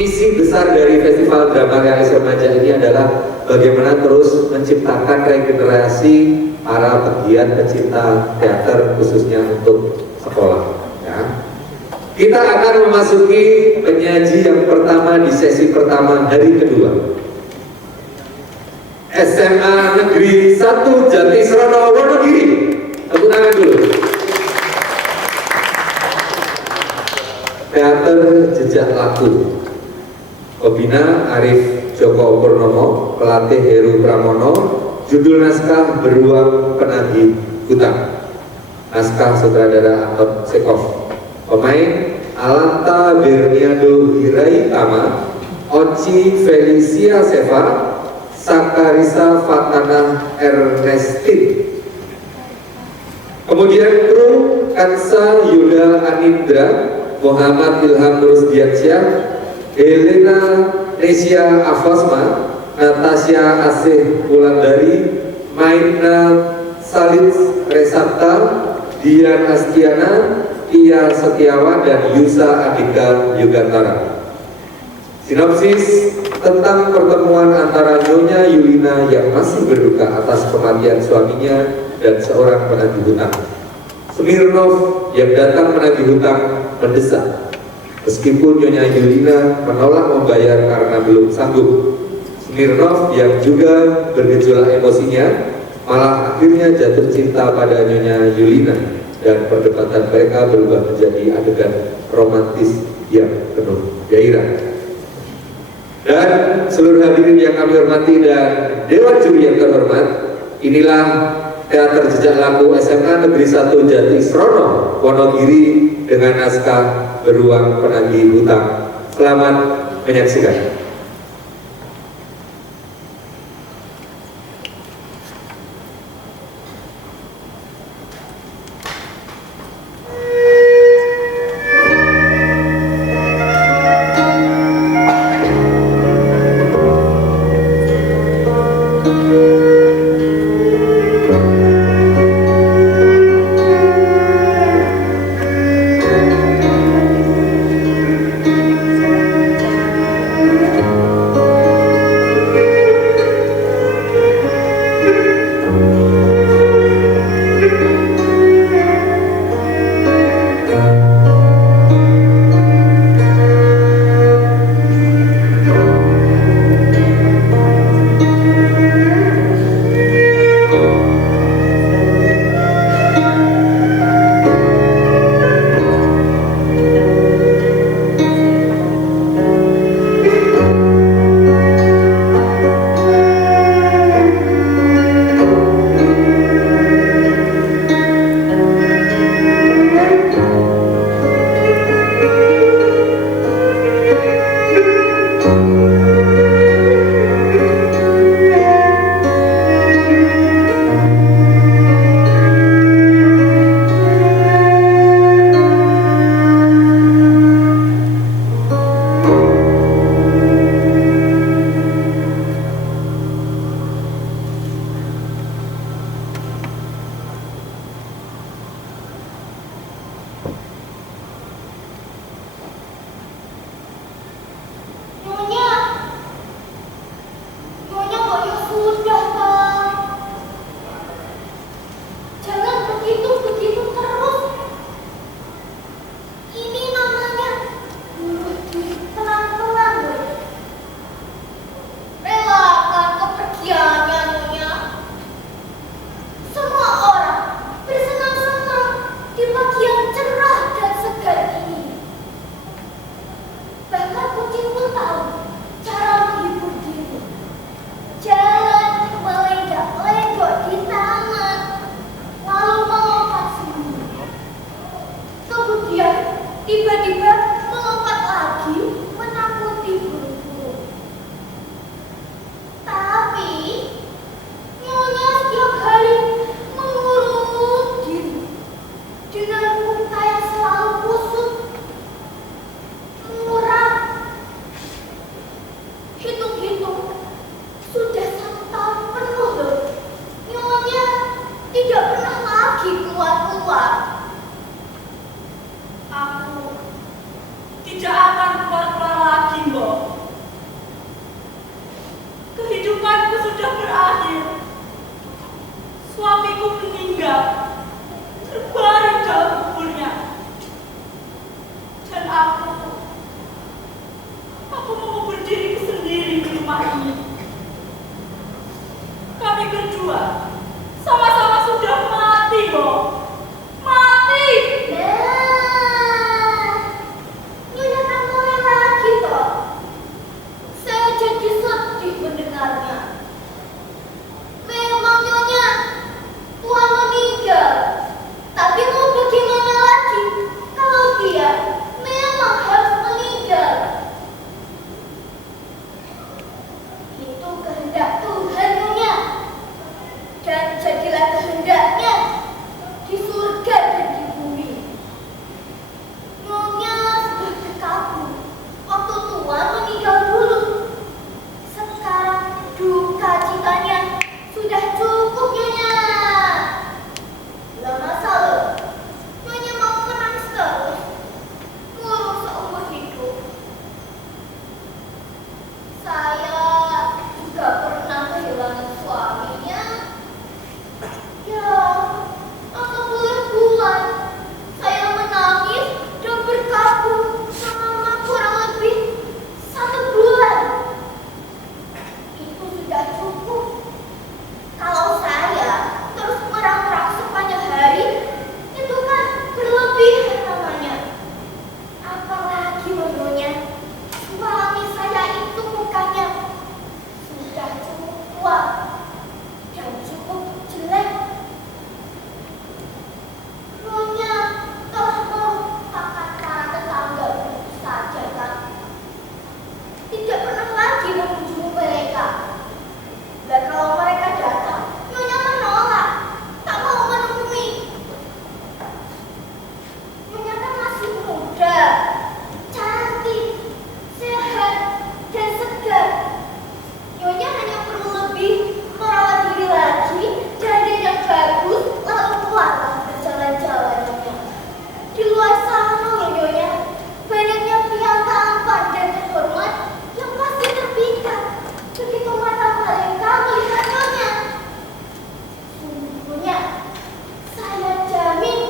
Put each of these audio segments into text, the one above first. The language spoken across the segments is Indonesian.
Misi besar dari Festival Drama Realis Remaja ini adalah bagaimana terus menciptakan regenerasi para pegiat pecinta teater khususnya untuk sekolah. Ya. Kita akan memasuki penyaji yang pertama di sesi pertama hari kedua. SMA Negeri 1 Jatisrono Wonogiri. Tepuk tangan dulu. Teater Jejak Laku. Pembina Arif Joko Purnomo, pelatih Heru Pramono, judul naskah Beruang Penagih Hutang. Naskah sutradara Anton Chekhov. Pemain Alanta Berniado Hiraitama, Oci Felicia Seva, Sakarisa Fatana Ernestin. Kemudian kru Kansa Yuda Anindra, Muhammad Ilham Rusdiansyah, Helena Nesia Afosma, Natasha Asih Wulandari, Maina Salid Resapta, Dian Astiana, Tia Setiawan, dan Yusa Adika Yugantara. Sinopsis tentang pertemuan antara Nyonya Yulina yang masih berduka atas kematian suaminya dan seorang penagih hutang. Smirnov yang datang menagih hutang mendesak. Meskipun Nyonya Yulina menolak membayar karena belum sanggup, Smirnov yang juga bergejolak emosinya malah akhirnya jatuh cinta pada Nyonya Yulina, dan perdebatan mereka berubah menjadi adegan romantis yang penuh gairah. Dan seluruh hadirin yang kami hormati dan Dewan Juri yang terhormat, inilah Teater Jejak Laku SMA Negeri 1 Jatisrono Wonogiri dengan naskah Beruang Penagih Hutang. Selamat menyaksikan. Tidak akan keluar-keluar lagi, Mbok. Dan aku mau berdiri sendiri di rumah ini. Kami berdua sama-sama sudah mati, Bo. Mati! Nyonya kan mulai lagi, toh. Saya jadi sedih mendengarnya. Memang Nyonya, Tuhan meninggal. Tapi mau bagaimana lagi kalau dia memang harus meninggal? Itu kehendak Tuhan, Nyonya. Dan jadilah kehendaknya di surga dan di bumi. Nyonya sudah berkabung waktu Tuhan meninggal dulu. Sekarang duka citanya sudah cukup, Nyonya. Lah masa loh, Nyonya mau menangis terus, ngurung seumur hidup. Saya juga pernah kehilangan suaminya. Ya, masa boleh buat saya menangis dan berkabung selama kurang lebih 1 bulan. Itu sudah cukup. Kalau saya terus merang-rang sepanjang hari, itu kan berlebihan namanya. Apalagi menurutnya, suami saya itu mukanya sudah cukup tua dan cukup jelek. Nyonya telah melupakan para tetangga begitu saja, kan? Tidak pernah lagi mengunjungi mereka. Dan kalau mereka datang, Nyonya menolak, tak mau menemui. Nyonya kan masih muda, cantik, sehat, dan segar. Nyonya hanya perlu lebih merawat diri lagi, dandan yang bagus, lalu keluarlah berjalan-jalan, Nyonya. Di luar sana, Nyonya, banyaknya pria tampan dan terhormat yang pasti terpikat begitu mata mereka melihat Nyonya. Sungguhnya, saya jamin.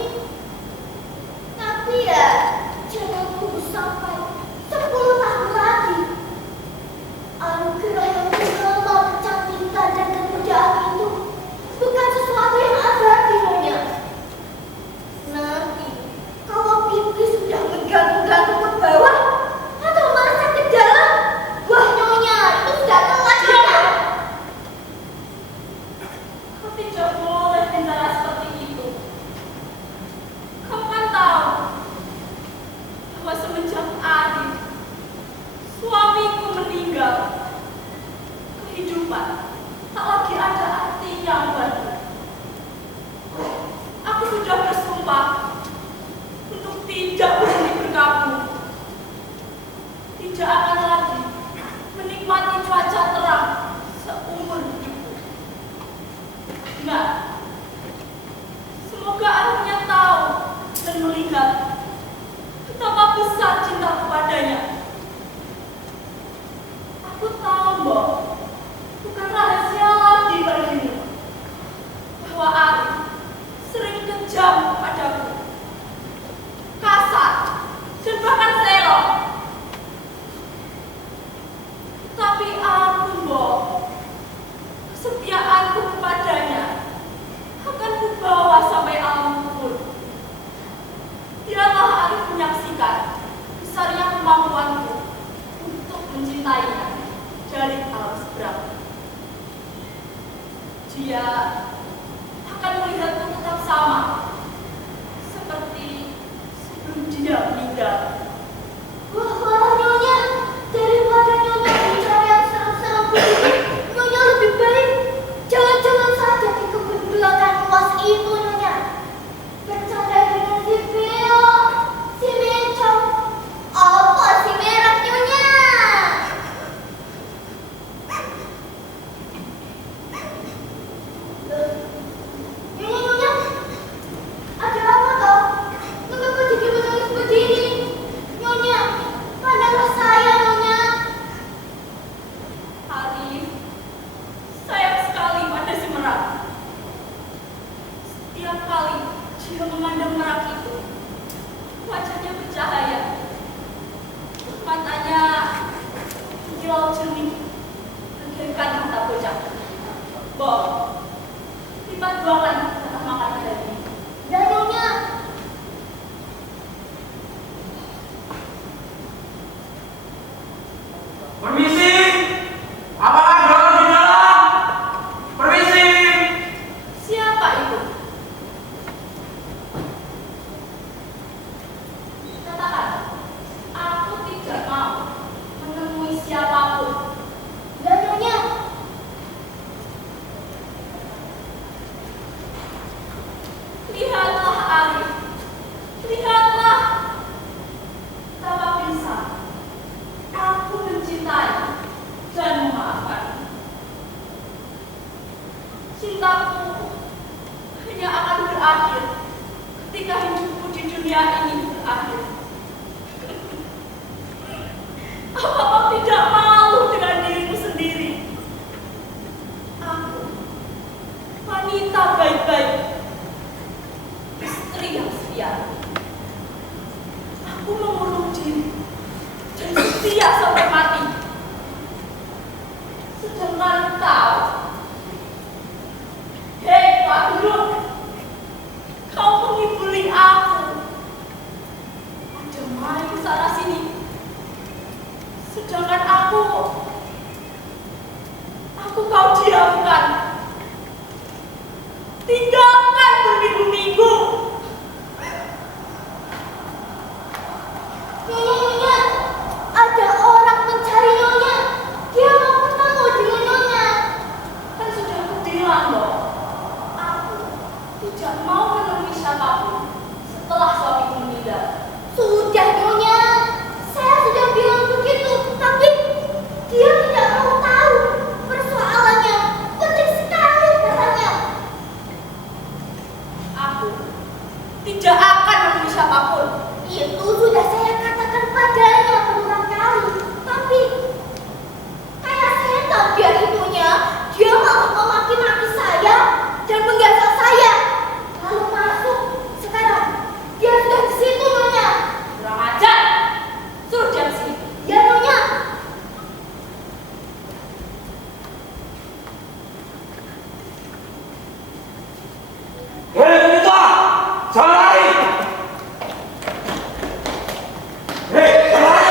Tapi ya, jangan tunggu sampai 10 tahun lagi. Anugerah yang bernama kecantikan dan kemudaan itu bukan sesuatu yang abadi, Nyonya. Nanti, kalau pipi sudah menggantung-gantung ke bawah atau merasa ke dalam, wah Nyonya, itu sudah telat, Nyonya. Kau tidak boleh bicara seperti itu. Kamu kan tahu bahwa semenjak Arif, suamiku meninggal, kehidupan tak lagi ada artinya bagiku. Aku sudah bersumpah untuk tidak berhenti berkabung. Tidak akan lagi menikmati cuaca terang seumur hidupku. Nah, semoga akhirnya tahu dan melihat betapa besar cinta kepadanya. Aku tahu, Mbok, bukan rahasia lagi bagimu bahwa Arif sering kejam padaku, kasar, dan bahkan serong. Tapi aku, Mbok, kesetiaanku kepadanya akan kubawa sampai alam kubur. Biarlah Arif menyaksikan besarnya kemampuanku untuk mencintainya dari alam seberang. Dia akan melihatku tetap sama seperti sebelum dia meninggal. Wah, Nyonya, daripada Nyonya bicara yang serem-serem begini, Nyonya lebih baik jalan-jalan saja di kebun belakang luas itu, Nyonya. Bercanda dengan si Beo, si Mencong, apa si merah, Nyonya? Loh, Nyonya, ada apa toh? Mengapa jadi menangis begini, Permisi, apakah ada orang di dalam? Permisi. Siapa itu? Katakan, aku tidak mau menemui siapapun. Dan Nyonya, Lihatlah Arif, lihatlah. Tanpa bisa, aku mencintai dan memaafkan. Cintaku hanya akan berakhir ketika hidupku di dunia ini berakhir. Apa kau tidak malu dengan dirimu sendiri? Aku, wanita baik-baik, istri yang setia. Aku mengurung diri dan setia sampai mati. Sedangkan kau, hei Pak Guru, kau mengibuli aku. Ada main sana sini. Sedangkan aku kau diamkan. Tinggalkan berminggu-minggu. Nyonya, ada orang mencari Nyonya. Dia mau ketemu dengan Nyonya. Kan sudah aku bilang loh, aku tidak mau menemui siapapun setelah suamiku meninggal. Sudah Nyonya, saya sudah bilang begitu, tapi dia tidak mau tahu. Persoalannya penting sekali katanya. Aku tidak akan menemui siapapun. Itu sudah saya katakan padanya berulang kali, tapi kayak saya tahu dia itunya, dia malah memaki-maki saya dan menggasak saya. Lalu masuk, sekarang dia sudah di situ Nyonya. Kurang ajar. Suruh dia ke sini. Ya Nyonya. Hei, kita! Jangan lari! Hei, jangan lari!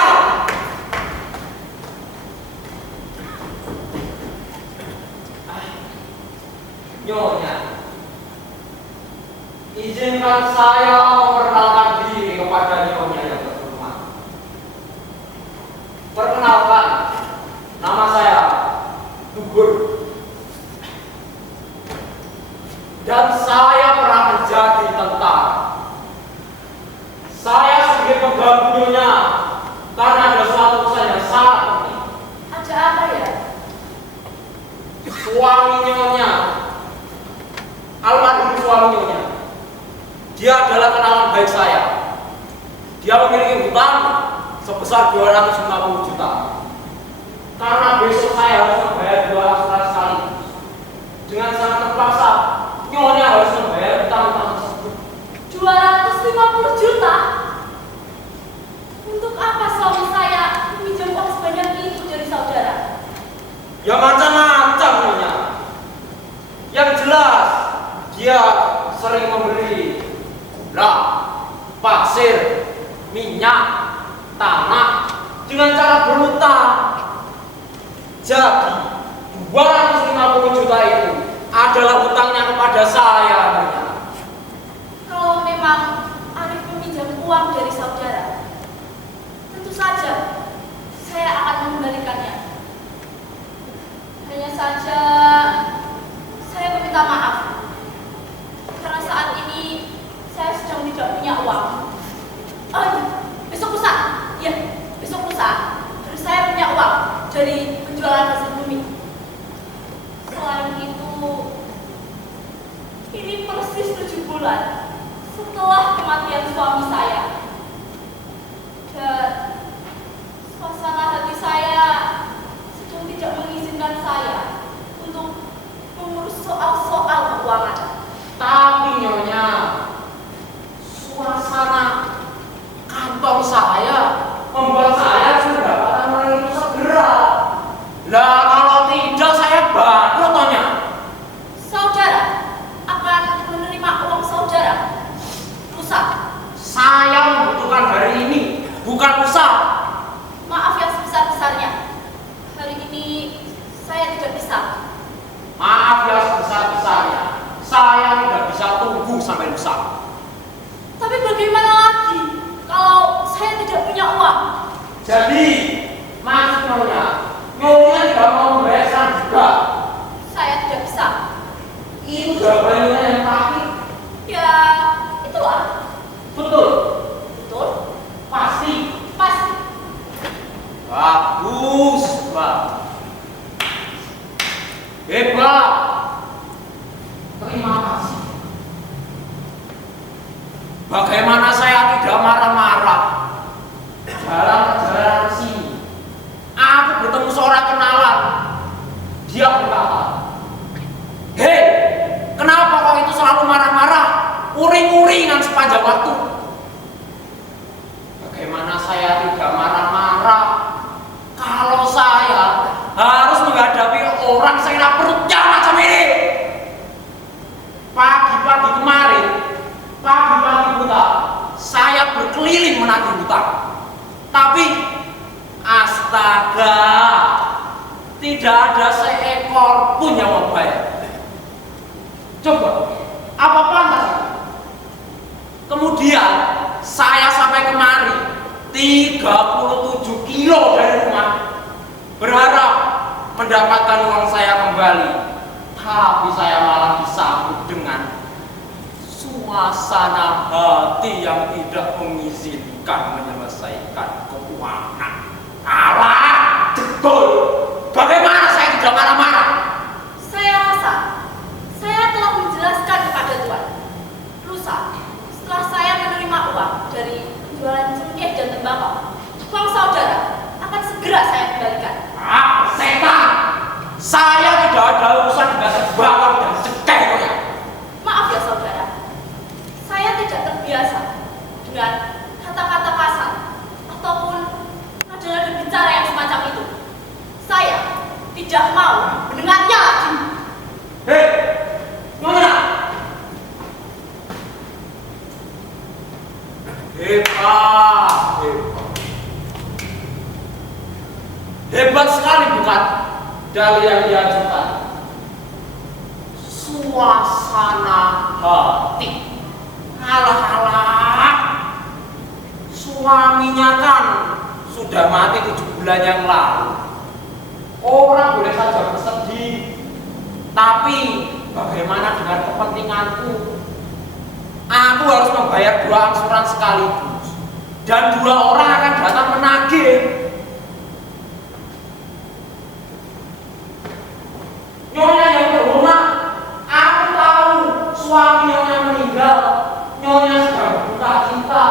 Nyonya, izinkan saya memperkenalkan diri kepada Nyonya yang terhormat. Perkenalkan, nama saya Gugur. Dan saya pernah menjadi tentara. Saya sebagai penggabung Nyonya karena ada suatu urusan yang sangat penting. Ada apa ya? Suami Nyonya, almarhum suami Nyonya, dia adalah kenalan baik saya. Dia memiliki hutang sebesar 250 juta. Karena besok saya harus membayar 2 asuransi sekaligus. Dengan sangat terpaksa, Nyonya harus membayar hutang-hutang tersebut. 250 juta? Untuk apa suami saya meminjam uang sebanyak itu dari saudara? Ya macam-macam Nyonya. Yang jelas, dia sering memberi gula, pasir, minyak, tanah dengan cara berhutang. Jadi 250 juta itu adalah hutangnya kepada saya Nyonya. Kalau memang Arif meminjam uang dari saudara, tentu saja saya akan mengembalikannya. Hanya saja saya meminta maaf karena saat ini saya sedang tidak punya uang. Oh iya, besok lusa, ya besok lusa, terus saya punya uang dari penjualan hasil bumi. Selain itu, ini persis 7 bulan setelah kematian suami saya. Dan suasana hati saya sedang tidak mengizinkan saya untuk mengurus soal-soal keuangan. Tapi Nyonya, suasana kantong saya membuat saya sudah dapat orang itu segera. Lah kalau tidak saya bangkrut Nyonya. Saudara akan menerima uang saudara lusa. Saya membutuhkan hari ini, bukan lusa. Maaf yang sebesar-besarnya. Jadi maksudnya nyonya tidak mau membayar sekarang juga. Saya tidak bisa. Itu jawabannya yang terakhir. Ya, itulah. Betul. Betul. Pasti. Pasti. Bagus, Mbak. Hebat. Terima kasih. Bagaimana saya tidak marah-marah dalam perjalanan sini? Aku bertemu seorang kenalan. Dia berkata, "Hei, kenapa kau itu selalu marah-marah, uring-uringan sepanjang waktu?" Bagaimana saya tidak marah-marah kalau saya harus menghadapi orang saya perutnya macam ini? Pagi-pagi kemarin, pagi-pagi buta, saya berkeliling menagih hutang. Tapi, astaga, tidak ada seekor pun yang mau bayar. Coba, apa pantas? Kemudian, saya sampai kemari 37 kilo dari rumah, berharap mendapatkan uang saya kembali. Tapi saya malah disambut dengan suasana hati yang tidak mengizinkan menyelesaikan keuangan. Alah, betul. Bagaimana saya tidak marah-marah? Saya rasa saya telah menjelaskan kepada Tuan. Lusa, setelah saya menerima uang dari penjualan cengkeh dan tembakau, uang saudara akan segera saya kembalikan. Ah, setan! Saya tidak ada urusan dengan tembakau dan cengkeh ya. Maaf ya saudara, saya tidak terbiasa dengan kata-kata kasar ataupun nada-nada bicara yang semacam itu. Saya tidak mau mendengarnya lagi. Hei, Nyonya! Hebat, hebat. Hebat sekali bukan dalih yang diajukan. Suasana hati. Alah-alah. Suaminya kan sudah mati 7 bulan yang lalu. Orang boleh saja bersedih, tapi bagaimana dengan kepentinganku? Aku harus membayar 2 angsuran sekaligus, dan 2 orang akan datang menagih. Nyonya yang terhormat, aku tahu suami Nyonya meninggal, Nyonya sedang berduka cita,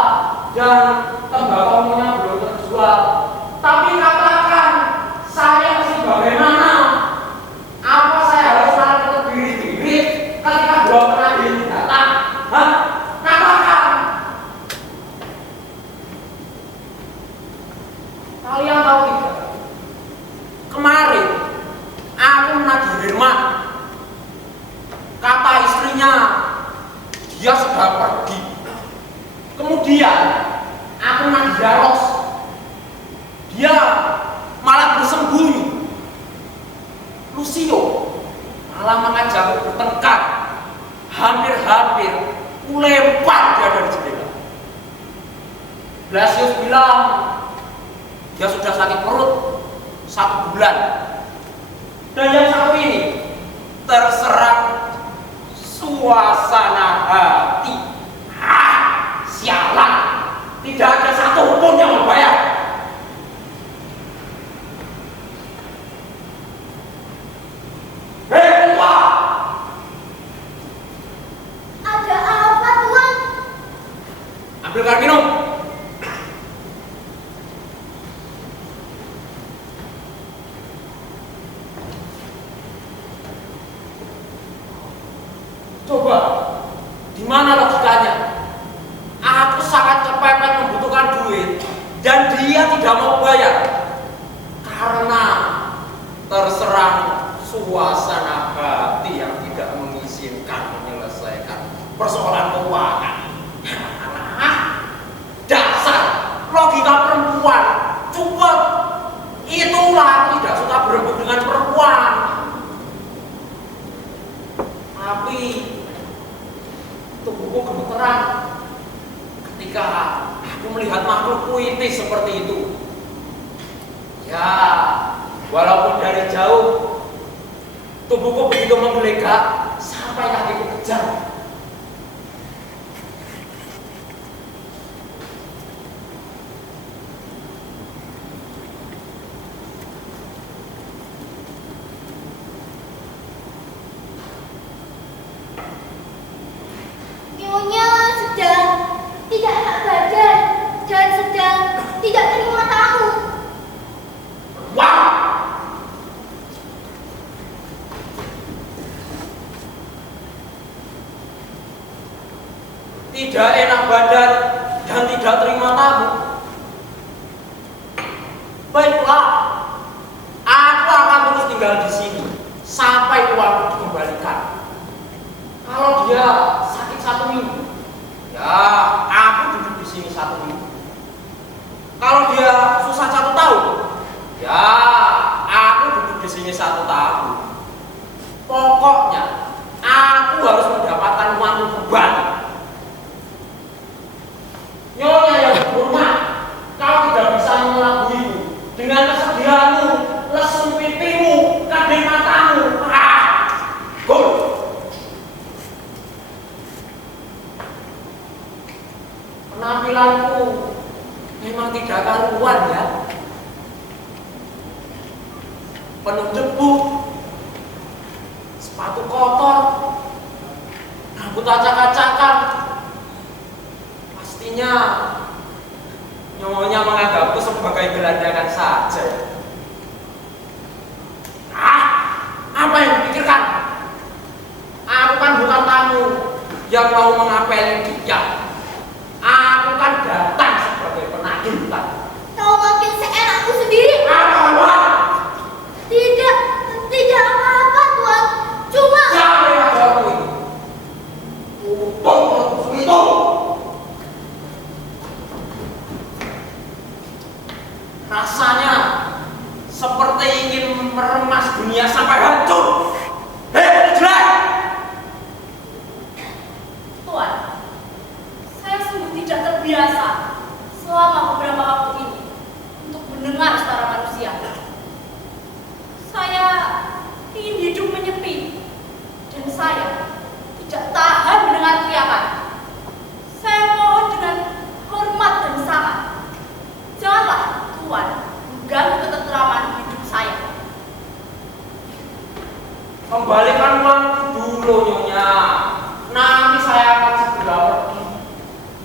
dan tembakau Nyonya belum terjual. Tapi katakan, saya mesti bagaimana? Apa saya harus malah berdiri-diri ketika 2 penagih datang? Hah? Katakan. Kalian tahu tidak? Kemarin aku menagih Herman. Kata istrinya, dia sudah pergi. Kemudian aku menagih Daros. Dia malah bersembunyi. Lucio malah mengajakku bertengkar. Hampir-hampir kulempar dia dari jendela. Blasius bilang dia sudah sakit perut 1 bulan. Dan yang satu ini terserang suasana hati. Ah, sialan. Tidak ada satupun yang membayar. Hei, Tuan! Ada apa, Tuan? Ambilkan minum. Coba, di mana logikanya? Aku sangat kepepet membutuhkan duit dan dia tidak mau bayar karena terserang suasana hati yang tidak mengizinkan menyelesaikan persoalan keuangan. Dasar logika perempuan, cukup. Itulah aku tidak suka berebut dengan perempuan. Tapi tubuhku gemeteran ketika aku melihat makhluk puitis seperti itu. Ya, walaupun dari jauh, tubuhku begitu menggelegar sampai kakiku kejang. Nyonya sedang tidak enak badan dan sedang tidak terima tamu. Wah! Tidak enak badan dan tidak terima tamu. Baiklah, aku akan terus tinggal di sini sampai uangku dikembalikan. Kalau dia sakit 1 minggu, ya aku duduk di sini 1 minggu. Kalau dia susah 1 tahun, ya aku duduk di sini 1 tahun. Pokoknya aku harus mendapatkan uangku kembali. Nyonya yang hormat, kau tidak bisa mengelabuiku dengan kesediaanmu, lesung pipimu, kadang matamu. Gol. Penampilanku memang tidak karuan ya. Penuh debu, sepatu kotor, rambut acak-acakan. Pastinya nyonya menganggapku sebagai gelandangan saja. Apa yang dipikirkan? Aku kan bukan tamu yang mau mengapeli dia. Aku kan datang sebagai penagihan. Kau makin seenakku sendiri. Apa? Tidak apa-apa, Tuan. Cuma Siapa yang ngajarmu ini? Tutup itu. Rasanya seperti ingin meremas dunia sampai hancur. Hei, jelek! Tuan, saya sungguh tidak terbiasa selama beberapa waktu ini untuk mendengar suara manusia. Saya ingin hidup menyepi dan saya tidak tahan mendengar teriakan. Saya mohon dengan hormat dan sangat, janganlah Tuan mengganggu ketenteraman hidup saya. Kembalikan uangku dulu, Nyonya. Nanti saya akan segera pergi.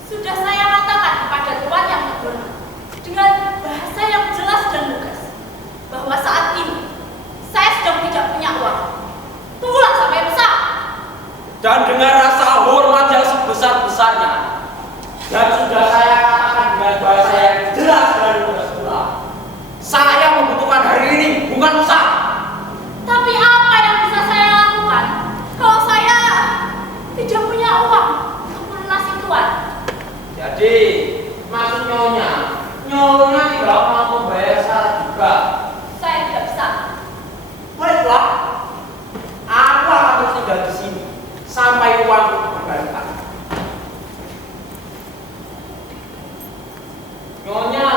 Sudah saya katakan kepada Tuan yang terhormat dengan bahasa yang jelas dan lugas bahwa saat ini saya sedang tidak punya uang. Tunggulah sampai besar. Dan dengan rasa hormat yang sebesar-besarnya, dan sudah saya katakan dengan bahasa yang jelas dan lugas pula, saya membutuhkan hari ini, bukan lusa. Tapi apa yang bisa saya lakukan kalau saya tidak punya uang untuk melunasi Tuan? Jadi, maksud Nyonya tidak mau membayar secara juga. Saya tidak bisa. Baiklah, aku akan terus tinggal di sini sampai uangku dikembalikan. Nyonya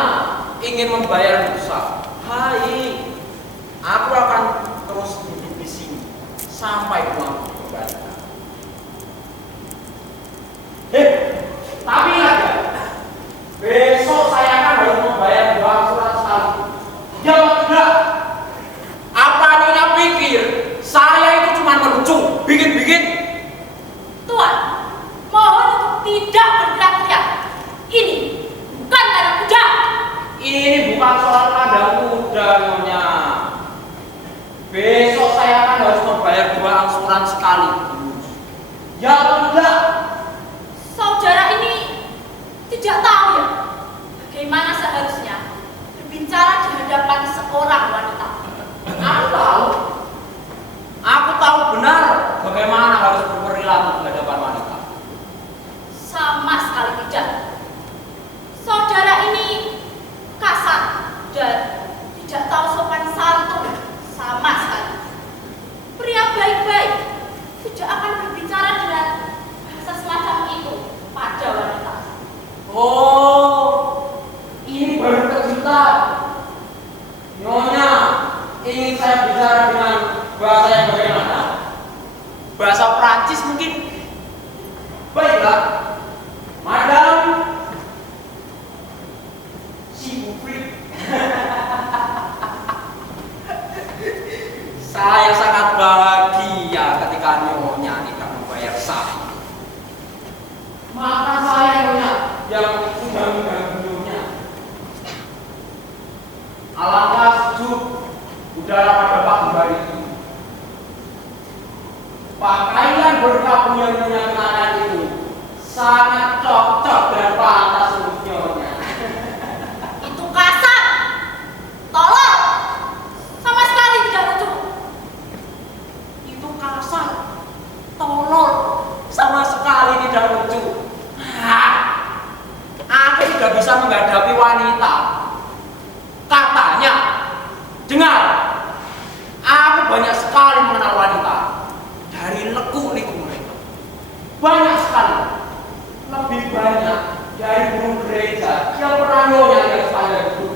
ingin membayar lusa. Hai, aku akan terus duduk di sini sampai uangku dikembalikan. Tapi ingat ya, besok saya akan harus membayar 2 surat sekali. Ya tidak. Apa Nyonya pikir saya itu cuma melucu, bikin-bikin? Tuan, mohon untuk tidak berteriak-teriak. Ini bukan kandang kuda. Ini bukan soal kandang kuda, Nyonya. Besok saya akan harus membayar 2 angsuran sekaligus. Ya tidak. Saudara ini tidak tahu ya bagaimana seharusnya berbicara di hadapan seorang wanita. Aku tahu. Aku tahu benar bagaimana harus berperilaku di hadapan wanita. Sama sekali tidak. Saudara ini kasar dan tidak tahu sopan santun sama sekali. Pria baik-baik tidak akan berbicara dengan bahasa semacam itu pada wanita. Oh, ini baru kejutan. saya bicara dengan bahasa yang bagaimana? Bahasa Prancis mungkin? Baiklah, Madame Sibufri. Saya sangat bahagia ketika nyonya tidak membayar saya. Maka saya nyonya yang sudah mengganggunya. Alangkah sejuk udara pada pagi hari itu. Pakaian berkabung yang nyonya kenakan itu sangat cocok dan pantas untuk nyonya. Itu kasar. Tolong. Sama sekali tidak lucu. Itu kasar, tolol, sama sekali tidak lucu. Aku tidak bisa menghadapi wanita. Katanya, dengar, aku banyak sekali mengenal wanita dari lekuk-liku mereka. Banyak sekali, lebih banyak dari burung gereja yang pernah nyonya yang sepanjang hidup.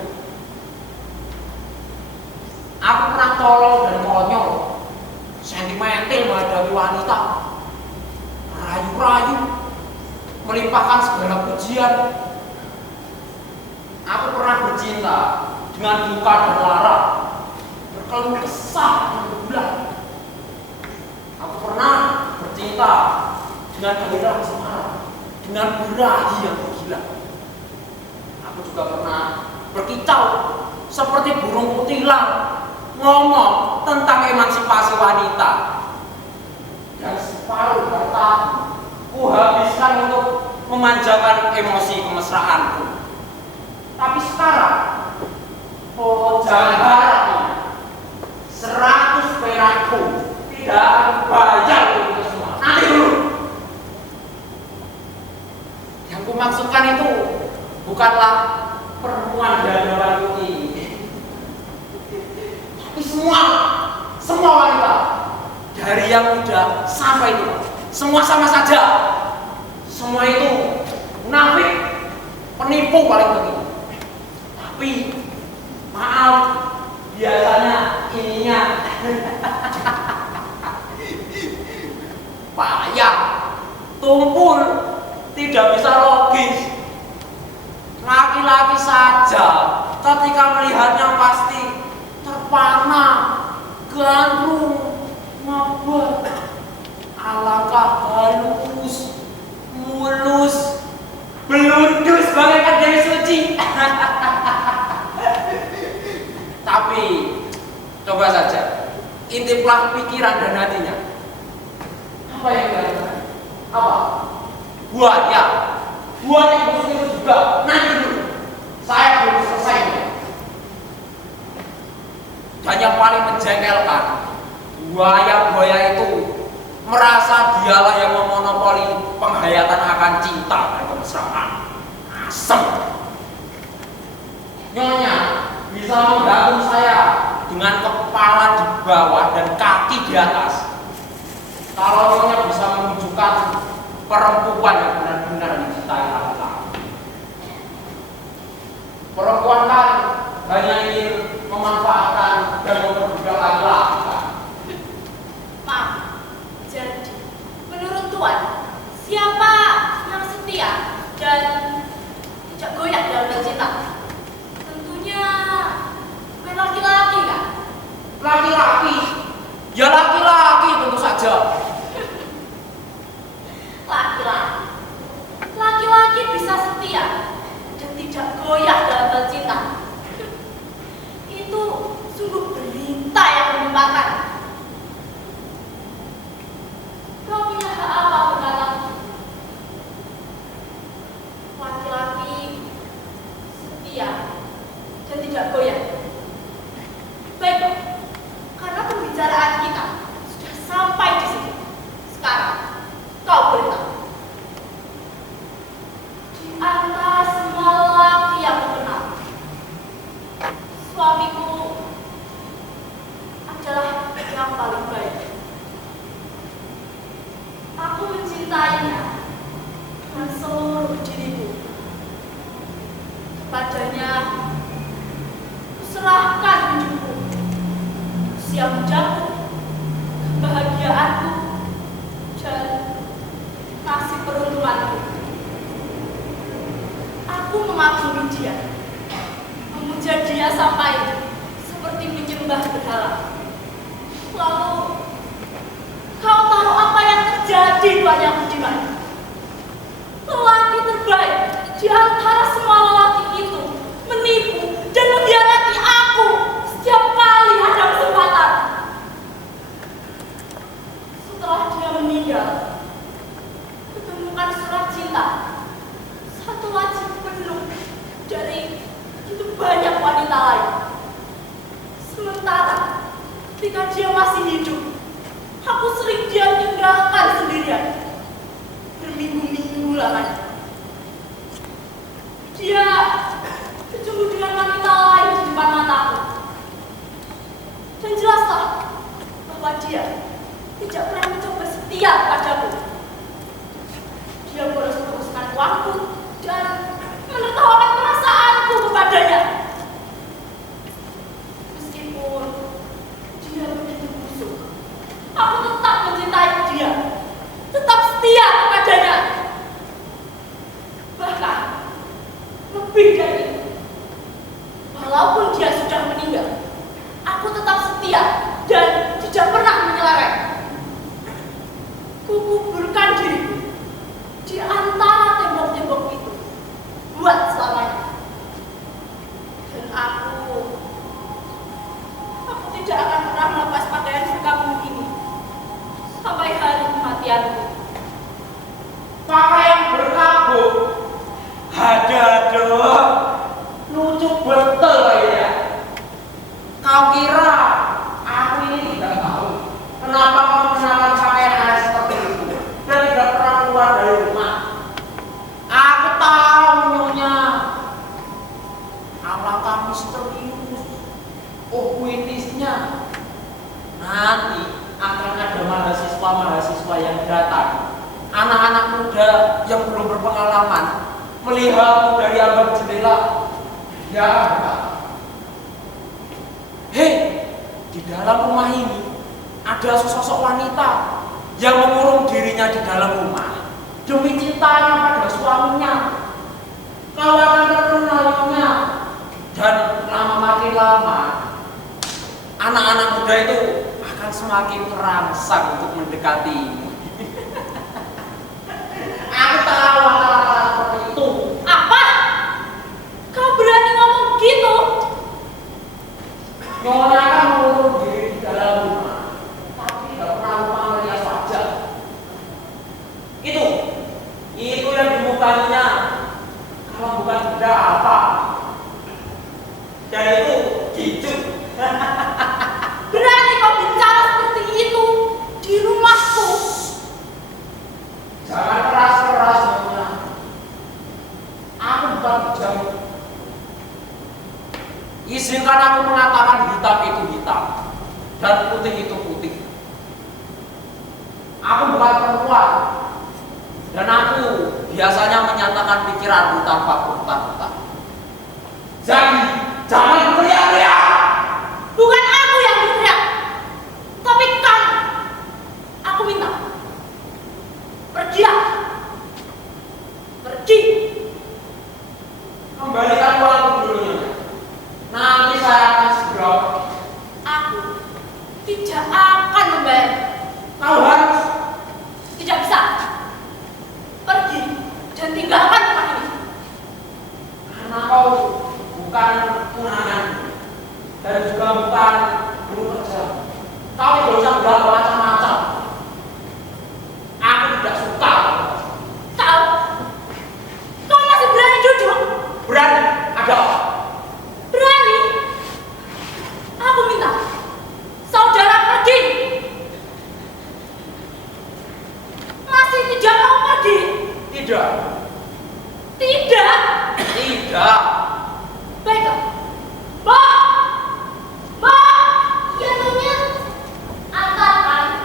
Aku pernah tolol dan konyol, sentimental menghadapi wanita, rayu-rayu, melimpahkan segala pujian. Aku pernah bercinta dengan duka dan lara, berkeluh kesah dan berbelah. Aku pernah bercinta dengan gairah semangat, dengan birahi yang menggila. Aku juga pernah berkicau seperti burung kutilang, ngomong tentang emansipasi wanita. Dan separuh harta ku habiskan untuk memanjakan emosi kemesraanku. Tapi sekarang, oh jangan harap 100 perakku tidak akan bayar untuk itu semua. Nanti dulu. Yang ku maksudkan itu bukanlah perempuan dandanan putih, tapi semua wanita, dari yang muda sampai tua, semua sama saja. Semua itu munafik, penipu paling penting. Tapi maaf, biasanya ininya payah, tumpul, tidak bisa logis. Laki-laki saja ketika melihatnya pasti terpana, gandrung, mabuk. Alangkah halus, mulus, belundus bagaikan dewi suci. Tapi coba saja intiplah pikiran dan hatinya. Apa yang dilakukan? Apa? Buaya itu juga. Nanti dulu, saya belum selesai. Dan yang paling menjengkelkan, buaya itu merasa dialah yang memonopoli penghayatan akan cinta dan kemesraan. Asem. Nyonya bisa menggantung saya dengan kepala di bawah dan kaki di atas. Kalau nyonya bisa menunjukkan perempuan yang benar-benar mencintai laki-laki. Perempuan kan hanya ingin memanfaatkan dan memperbudak laki-laki kan. Maaf. Jadi, menurut Tuan, siapa yang setia dan tidak goyah dalam bercinta? Tentunya bukan laki-laki kan? Laki-laki? Ya laki-laki tentu saja. Laki-laki bisa setia dan tidak goyah dalam bercinta. usia mudaku, kebahagiaanku, dan nasib peruntunganku. Aku mengagumi dia, memuja dia sampai seperti menyembah berhala. Lalu, kau tahu apa yang terjadi banyak budiman? Lelaki terbaik di antara semua lelaki itu menipu dan mengkhianati aku setiap kali ada kesempatan. Setelah dia meninggal, kutemukan surat cinta, satu laci penuh dari begitu banyak wanita lain. Sementara ketika dia masih hidup, aku sering dia tinggalkan sendirian. Berminggu-minggu lamanya. Dia berjumpa dengan wanita lain di depan mataku. Dan jelaslah bahwa dia tidak pernah mencoba setia padaku. Dia terus-teruskan waktu dan menertawakan perasaanku kepadanya. Meskipun dia begitu busuk, aku tetap mencintai dia, tetap setia kepadanya. Bahkan lebih dari itu, walaupun dia sudah meninggal, aku tetap setia dan tidak pernah menyeleweng. Kukuburkan diriku di antara tembok-tembok itu buat selamanya. Dan aku tidak akan pernah melepas pakaian berkabung ini sampai hari kematianku. Pakaian berkabung? Aduh, lucu betul kayaknya. Kau kira aku ini tidak tahu kenapa kau mengenakan pakaian aneh seperti itu dan tidak pernah keluar dari rumah? Aku tahu nyonya. Alangkah misterius, puitisnya. Nanti akan ada mahasiswa-mahasiswa yang datang, anak-anak muda yang belum berpengalaman, melihatmu dari ambang jendela. Ya, hei, di dalam rumah ini ada sosok wanita yang mengurung dirinya di dalam rumah demi cintanya pada suaminya. Kau akan terkenalnya, dan lama makin lama anak-anak muda itu akan semakin terangsang untuk mendekatimu. Aku tahu hal-hal seperti itu. Apa? Kau berani ngomong gitu? Nyonya kan mengurung diri di dalam rumah, tapi tidak pernah lupa melihat wajah. Itu yang dimukanya. Kalau bukan benda apa? Dan itu gijuk. Berani kau bicara seperti itu di rumahku? Jangan keras-keras, Nyonya. Aku bukan bujang. Izinkan aku mengatakan hitam itu hitam dan putih itu putih. Aku bukan perempuan, dan aku biasanya menyatakan pikiranku tanpa putar-putar. Jadi jangan teriak-teriak. Bukan aku yang berteriak, tapi kamu. Aku minta, pergilah. Pergi. Kembalikan uangku dulu, Nyonya. Nanti saya akan segera. Aku tidak akan membayar. Kau harus. Tidak bisa. Pergi dan tinggalkan rumah ini. Karena kau bukan tunangan dan juga bukan guru kerja. Kau tidak usah berlaku macam-macam. Aku tidak suka. Kau masih berani duduk? Berani? Ada apa? Berani? Aku minta saudara pergi. Masih tidak mau pergi? Tidak. Tidak. Tidak. Baiklah. Mbak! Ya, Nyonya. Antarkan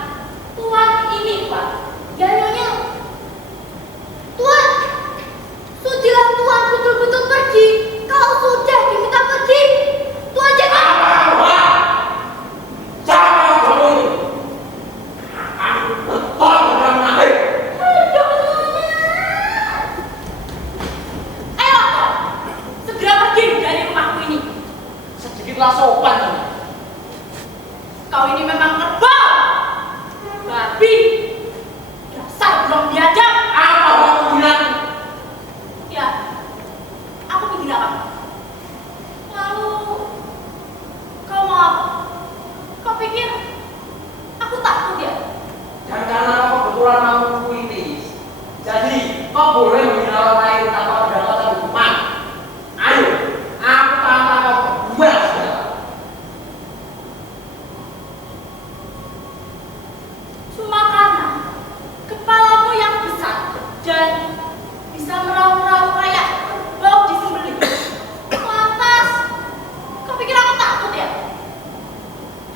sedikitlah sopan. Kau ini memang kerbau. Babi. Dasar belum diajak. Apa kamu bilang? Ya, aku menghina kamu. Lalu, kau mau apa? Kau pikir aku takut ya? Dan karena kau kebetulan mau puitis, jadi kau boleh menghina orang lain tanpa mendapatkan hukuman. Ayo, aku tantang kau berdua saja. Cuma karena kepalamu yang besar dan bisa meraung-raung kayak kerbau disembelih. Lantas, kau pikir aku takut ya?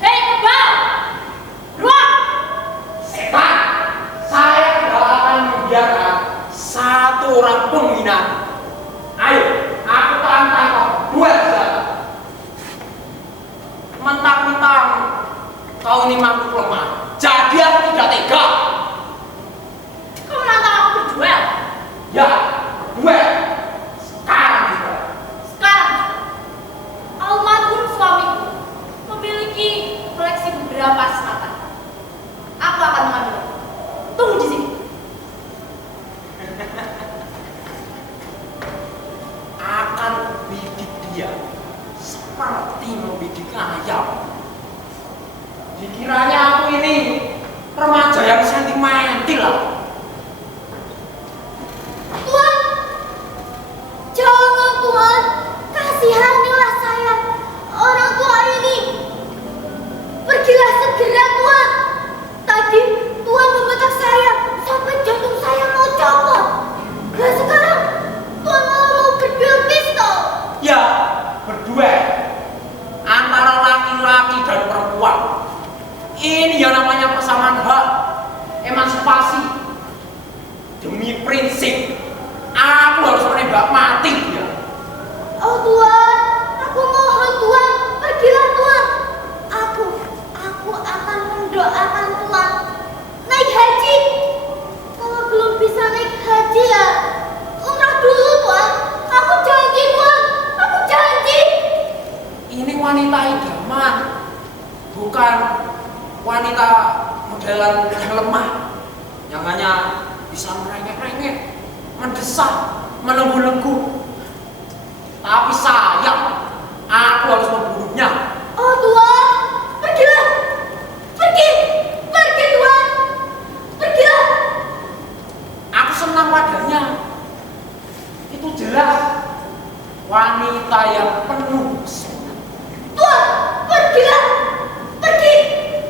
Hei kerbau, beruang! Setan, saya tidak akan membiarkan satu orang pun menghina. Ayo, aku tantang kau berdua saja. Mentang-mentang kau ini makhluk lemah, jadi aku tidak tega. Kau menantang aku berduel? Ya, duel. Sekarang juga. Sekarang, almarhum suamiku memiliki koleksi beberapa senjata. Aku akan mengambil. Tunggu di sini. Akan bidik dia seperti membidik ayam. Dikiranya aku ini remaja yang sentimental. Tuan, jangan Tuan, kasihanilah saya, orang tua ini. Pergilah segera Tuan. Tadi Tuan memecah saya sampai jantung saya mau copot. Dan sekarang Tuan malah mau berduel pistol. Ya, berdua antara laki-laki dan perempuan. Ini yang namanya persamaan hak, emansipasi. Demi prinsip, aku harus menembak mati dia. Oh Tuan, aku mohon Tuan, pergilah Tuan. Aku akan mendoakan Tuan naik haji. Kalau belum bisa naik haji ya, umrah dulu Tuan. Aku janji Tuan, aku janji. Ini wanita idaman, bukan wanita modelan yang lemah, yang hanya bisa merengek-rengek, mendesak, melenggu-lenggu. Tapi sayang, aku harus membunuhnya. Oh Tuan, pergilah, pergi Tuan, pergilah. Aku senang padanya. Itu jelas wanita yang penuh pesona. Tuan, pergilah, pergi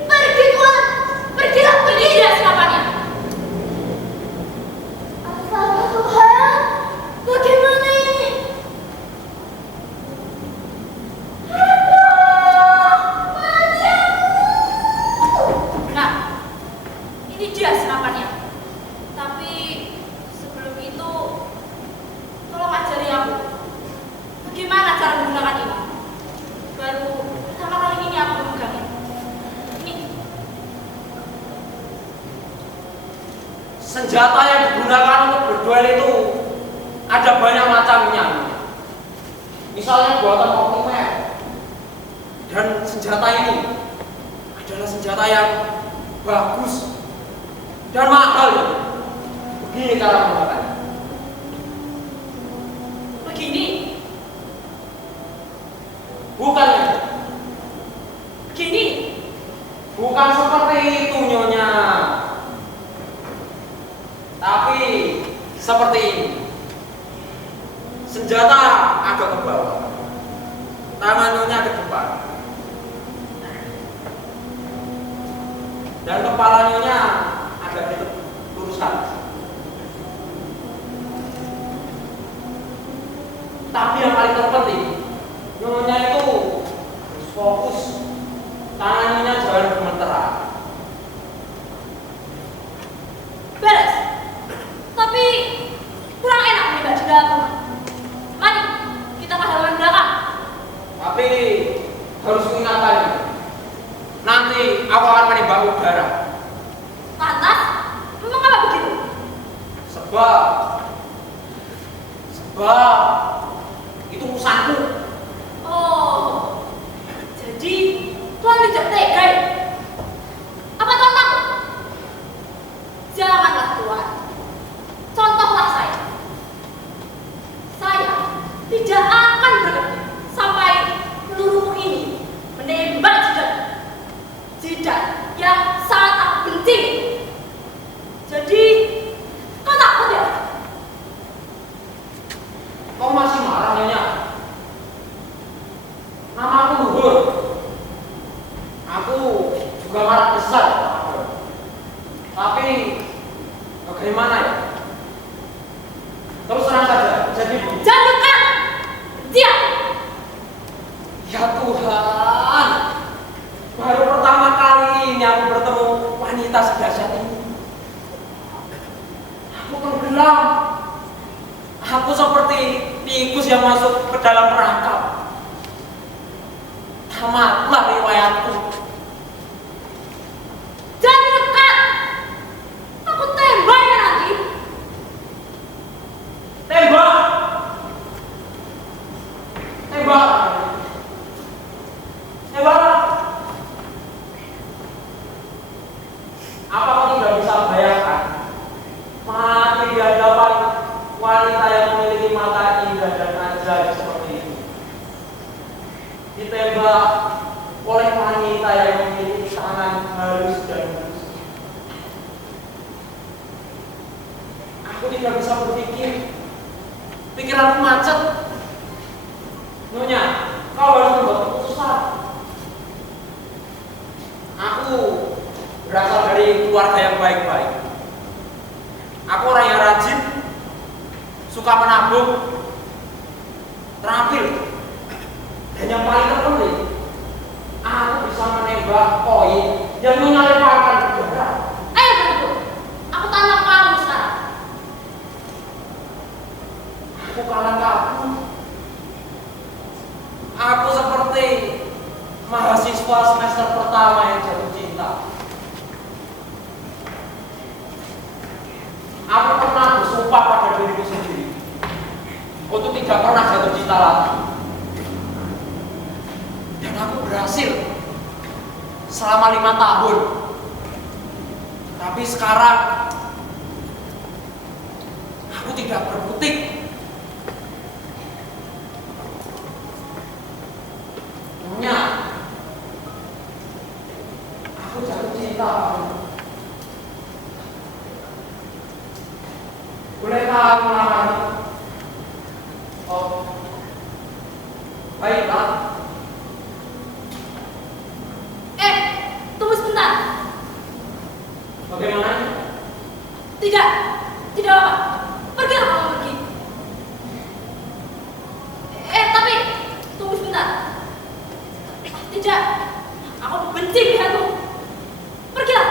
Tuan, pergilah, Ini pergi. dia senapannya. Astaga Tuhan, bagaimana ini? Nah, ini dia senapannya. Tapi sebelum itu, tolong ajari aku bagaimana cara menggunakan ini. Baru pertama kali ini aku memegangnya. Ini Senjata yang digunakan untuk berduel itu ada banyak macamnya. Misalnya buatan Optimer. Dan senjata ini adalah senjata yang bagus dan mahal. Begini cara menggunakannya. begini, Bukan, begini. bukan seperti itu Nyonya. Tapi seperti ini. Senjata agak ke bawah, tangan Nyonya ke depan, dan kepala Nyonya agak luruskan. Tapi yang paling terpenting, Nyonya itu harus fokus, tangan Nyonya jangan gemeteran. Beres. Tapi kurang enak menembak di dalam rumah. Mari, kita ke halaman belakang. Tapi harus ingatkan, nanti aku akan menembak udara. Lantas, memang apa begitu? Sebab itu urusanku. Oh, Jujur, aku juga marah besar. Tapi bagaimana ya? Terus terang saja, jadi Jangan dekat! Diam! ya Tuhan, baru pertama kali ini aku bertemu wanita sedahsyat ini. Aku tenggelam. Aku seperti tikus yang masuk ke dalam perangkap. Tamatlah riwayatku. Jangan dekat! Aku tembak ya nanti. Tembak! Tembak! Tembak! Apa kau tidak bisa bayangkan mati di hadapan wanita yang memiliki mata indah dan ajaib seperti itu? Ditembak oleh wanita yang memiliki tangan halus dan halus. Aku tidak bisa berpikir. Pikiranku macet. Nyonya, kau harus membuat keputusan. Aku berasal dari keluarga yang baik-baik. Aku orang yang rajin, suka menabung, terampil, dan yang paling terpenting, aku bisa menembak koin yang menyalemparkan udara. Ayo bantu. Aku tantang kamu sekarang. Aku kalah kaku. Aku seperti mahasiswa semester pertama yang jatuh cinta. Aku pernah bersumpah pada diriku sendiri untuk tidak pernah jatuh cinta lagi. Dan aku berhasil selama 5 tahun. Tapi sekarang aku tidak berkutik. Nyonya, aku jatuh cinta padamu. Bolehkah aku melamar? Oh, baiklah. Tunggu sebentar. Bagaimana? Tidak apa. Pergilah kamu pergi. Tapi tunggu sebentar. Tidak, aku benci melihatmu. Pergilah.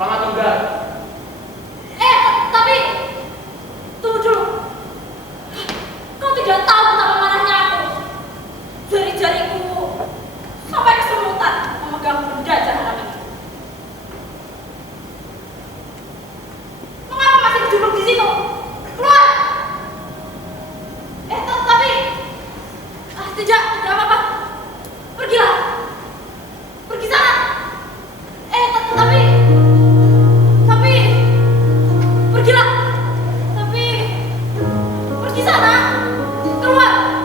Selamat tinggal. Tapi tunggu dulu. Kau tidak tahu betapa marahnya aku. Jari-jariku sampai kesemutan memegang benda jahanam ini. Mengapa masih duduk di situ? Keluar! Tapi tidak apa-apa. Pergilah. Pergi sana. Tapi pergilah. Tapi pergi sana. Keluar.